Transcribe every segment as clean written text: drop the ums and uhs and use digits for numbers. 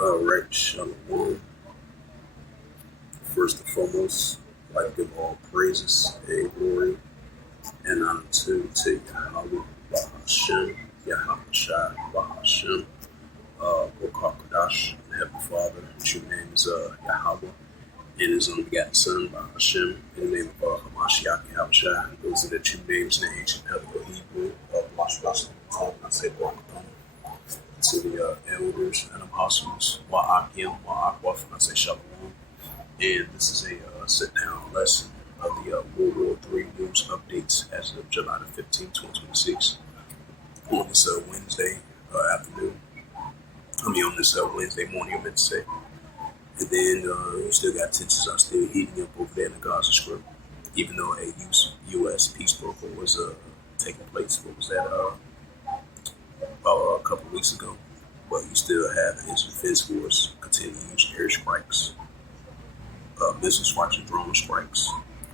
All right, Shalom. First and foremost, I'd like to give all praises and glory and honor to Yahweh, Bahashem, Yahweh Shai, Bahashem, Bokakadash, and Heavenly Father. Your name is Yahweh, and His only begotten Son, Bahashem, in the name of Hamashiach, Yahweh Shai. Those are the two names in the ancient Hebrew Hebrew of Lashbash, I say Barakatam, to the elders and apostles, Wa'akim, Wa'akwaf, and I say Shalom. And this is a sit-down lesson of the World War III news updates as of July the 15th, 2026, on this Wednesday afternoon. On this Wednesday morning, I meant to say. And then you still got tensions are still heating up over there in the Gaza Strip, even though a U.S. peace broker was taking place. What was that? About a couple of weeks ago. But you still have the Israel Defense Force continue to use air strikes, missile strikes, and drone strikes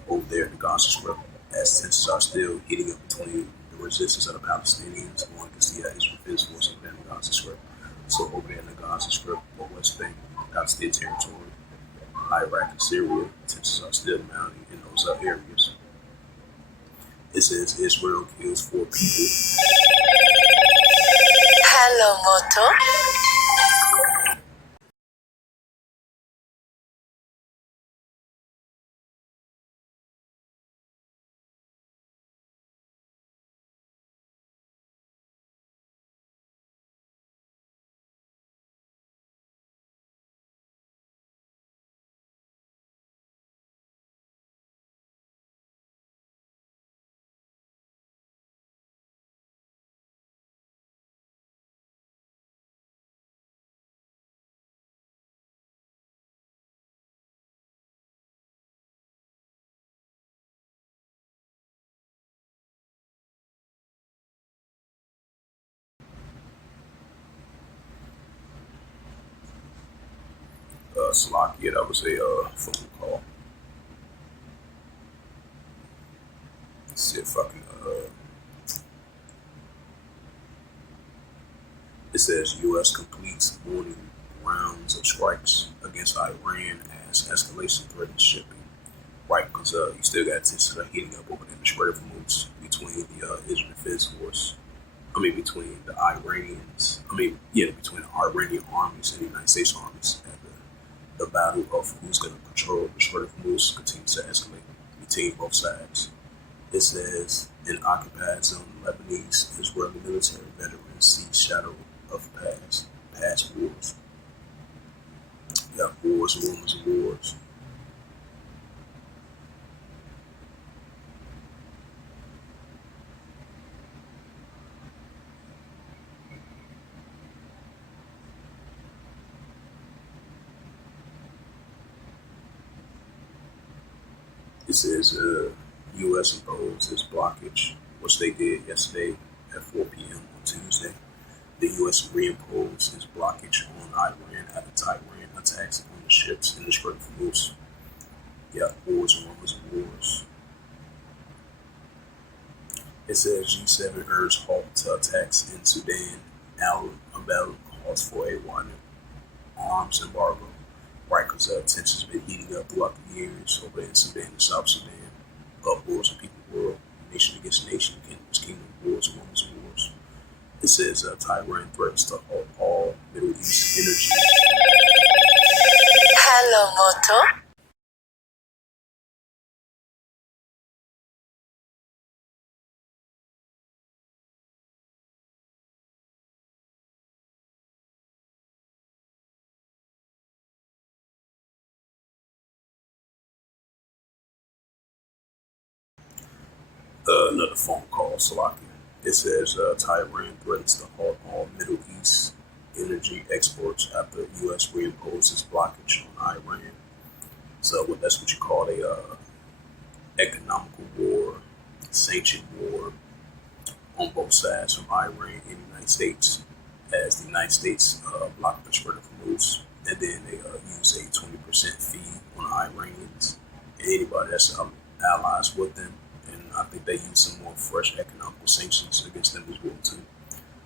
over there in the Gaza Strip, as tensions are still heating up between the resistance of the Palestinians and one against the Israel Defense Force over there in the Gaza Strip. So over there in the Gaza Strip, or West Bank, Palestinian territory, Iraq and Syria, tensions are still mounting in those areas. It says Israel kills 4 people. Hello, Moto. Slovakia, that was a phone call. Let's see if I can. It says U.S. completes morning rounds of strikes against Iran as escalation threatens shipping. Right, because you still got tensions that are heating up over there in the Strait of Hormuz between the Israel Defense Force. Between the Iranians. Between the Iranian armies and the United States armies. And the battle of who's going to control the Strait of Hormuz continues to escalate between both sides. It says, in occupied zone, Lebanese Israeli military veterans see shadow of past wars. You got wars, rumors of wars. It says U.S. imposes blockage, which they did yesterday at 4 p.m. on Tuesday. The U.S. reimposed its blockage on Iran after Tehran attacks on the ships in the Strait of Hormuz. Yeah, wars and rumors of wars. It says G7 urged halt to attacks in Sudan. Al-Ambel calls for a wider arms embargo. Right, because tensions have been heating up throughout the years over in Sudan and South Sudan. Wars of people, world, nation against nation, kingdom wars, and rumors of wars. It says Tehran threatens to halt all Middle East energy. Hello, Moto. Another phone call, Slovakia. It says Tehran threatens to halt all Middle East energy exports after U.S. reimposes blockage on Iran. So that's what you call a economical war, sanction war on both sides from Iran and the United States, as the United States blocked the Strait of Hormuz, and then they use a 20% fee on Iranians and anybody that's allies with them. And I think they use some more fresh economical sanctions against them as well too.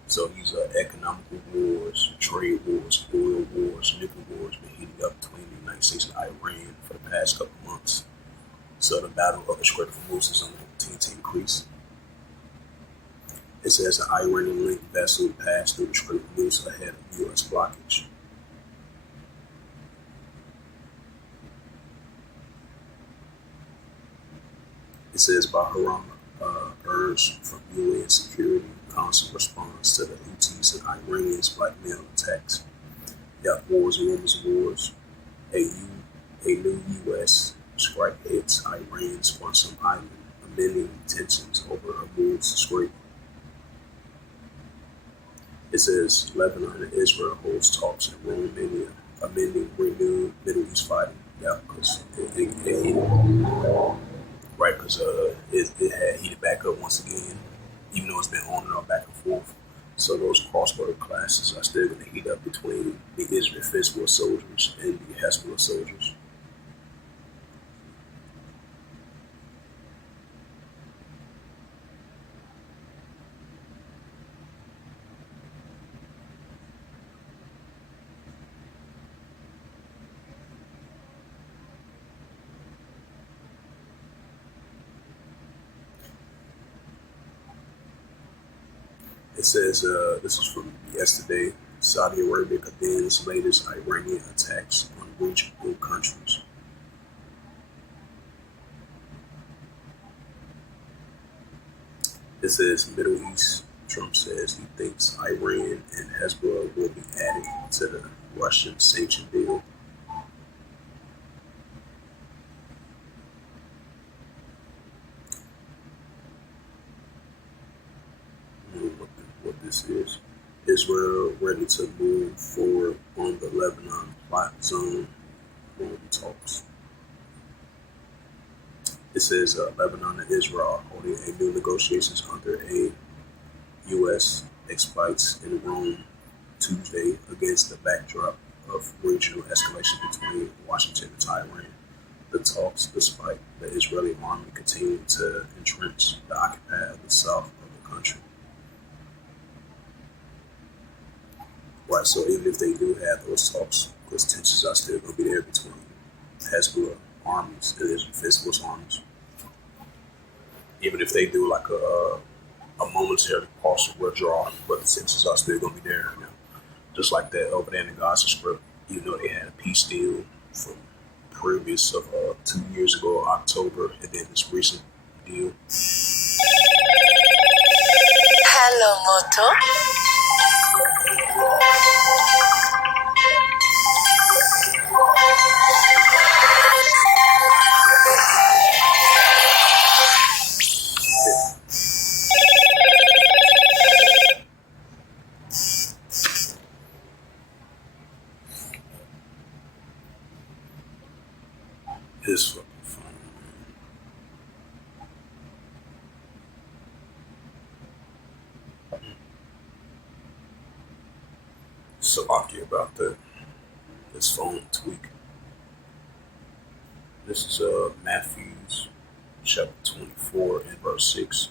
So these are economical wars, trade wars, oil wars, nickel wars been heating up between the United States and Iran for the past couple months. So the battle of the Strait of Hormuz is only continuing to increase. It says an Iranian-linked vessel passed through the Strait of Hormuz ahead of U.S. blockage. It says Bahram urged from UN Security Council response to the Houthis and Iranians' blackmail attacks. Got wars and rumors of wars. A new U.S. strike hits Iran's Qasem Island, amending tensions over Hormuz Strait. It says Lebanon and Israel holds talks in Romania, amending renewed Middle East fighting. Yeah, because it had heated back up once again, even though it's been on and off back and forth. So those cross-border clashes are still going to heat up between the Israel Hezbollah soldiers and the Hezbollah soldiers. It says, this is from yesterday, Saudi Arabia condemns latest Iranian attacks on regional countries. It says Middle East, Trump says he thinks Iran and Hezbollah will be added to the Russian sanction bill. What this is. Israel ready to move forward on the Lebanon plot zone talks. It says Lebanon and Israel are holding a new negotiations under a U.S. exploits in Rome Tuesday against the backdrop of regional escalation between Washington and Tehran. The talks, despite the Israeli army continuing to entrench the occupied of the south of the country. Right, so even if they do have those talks, those tensions are still going to be there between Hezbollah armies and Hezbollah's armies. Even if they do like a momentary partial withdrawal, but the tensions are still going to be there. You know? Just like that over there in the Gaza Strip, you know, they had a peace deal from previous of 2 years ago, October, and then this recent deal. Hello, Moto. It's fucking fun. So lucky about that. This phone tweak. This is Matthews chapter 24 and verse 6.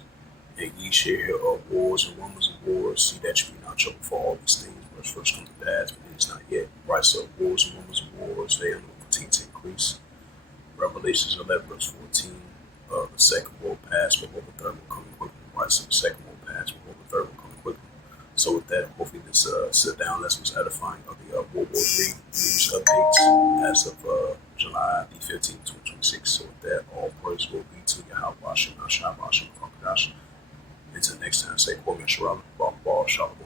And ye shall hear of wars and rumors of wars. See that you be not troubled for all these things, but first come to pass, but it is not yet. Right, so wars and rumors of wars, they are going to continue to increase. Revelations 11 verse 14. The second will pass, but the third will come quickly. Right, so the second will pass, but the third will come quickly. So with that, hopefully this sit down lesson was edifying of the World War III news updates as of July the 15th, 2026. So with that, all praise will be to Yahweh, Hashem, Hashem, Hashem, Hashem. Until next time, say, Kwame Shalom, Shalom.